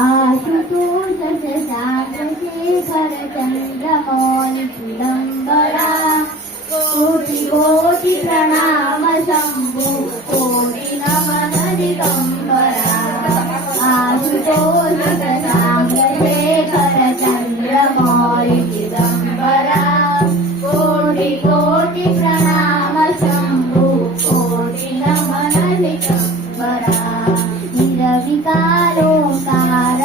आशुतोष शशांकशेखर चंद्रमौळी चिदंबरा कोटि कोटि प्रणाम शंभु कोटि नमन दिगंबरा आशुतोष शशांकशेखर चंद्रमौळी चिदंबरा कोटि कोटि प्रणाम शंभु कोटि नमन दिगंबरा निर्विकारोंकार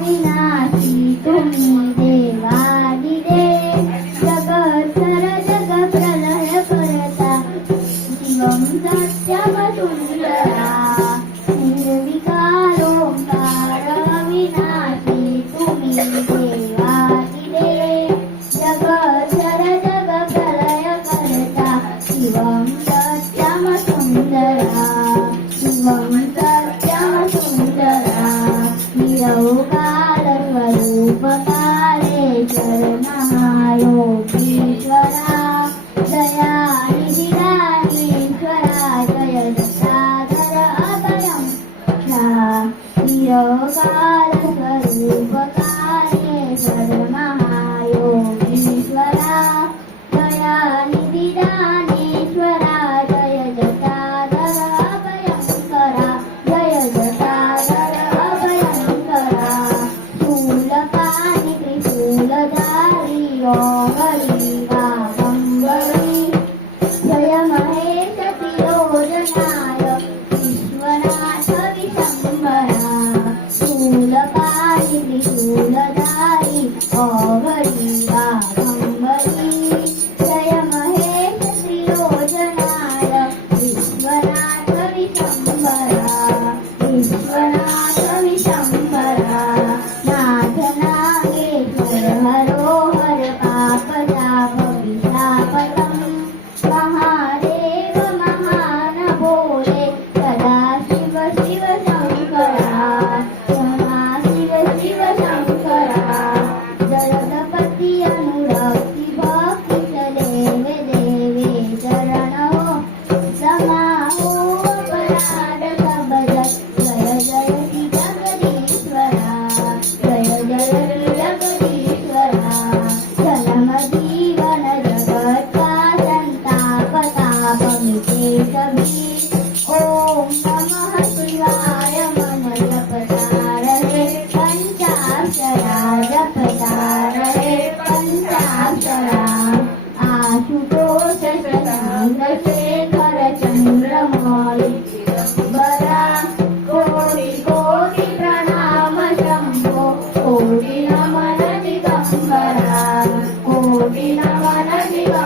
विनाशी तुम्ही देवादिदेव जगत्सर जगप्रलय करता शिवं सत्यम सुंदरा निर्विकारोंकार विनाशी तुम्ही देवादिदेव जगत्सर जगप्रलय करता शिवं सत्यम सुंदरा शिवं सत्यम सुंदरा निरवकाल स्वरूपकालेश्वर महायोगीश्वरा दयानिधिदानीश्वरा जय जटाधर अभयं निरवकाल स्वरूपकालेश्वर महायोगीश्वरा दयानिधिदानीश्वरा जय जटाधर अभयंकरा जय जटाधर अभयंकरा शूलपाणि त्रिशूलधारी योगरी कादंबरी जय महेश तिरोजनाय विश्वनाथ विशंबरा शूलपाणि त्रिशूलधारी योगरी कादंबरी जय महेश त्रिरोजनाय विश्वनाथ विशंबरा विश्वनाथ विशंबरा नाथ नागेश्वर हरोहर पापताप विशापदं महादेव महान भोले सदा शिव शिव शंकरा सदा शिव शिव शंकरा जगदपती अनुरक्ति भक्ति देवे देवे चरण हो समाहो अपराध सब जय जय श्री जगदीश्वरा जय जय श्री जगदीश्वरा जन्म जीवन जगत का संताप ताप मिटे कभी ओम नमः शिवाय मन जपता रहे पंचाक्षरा जपता रहे पंचाक्षरा आशुतोष शशांकशेखर चंद्रमौळी चिदंबरा कोटि कोटि प्रणाम शंभो कोटि नमन दिगंबरा कोटि नमन दिगंबरा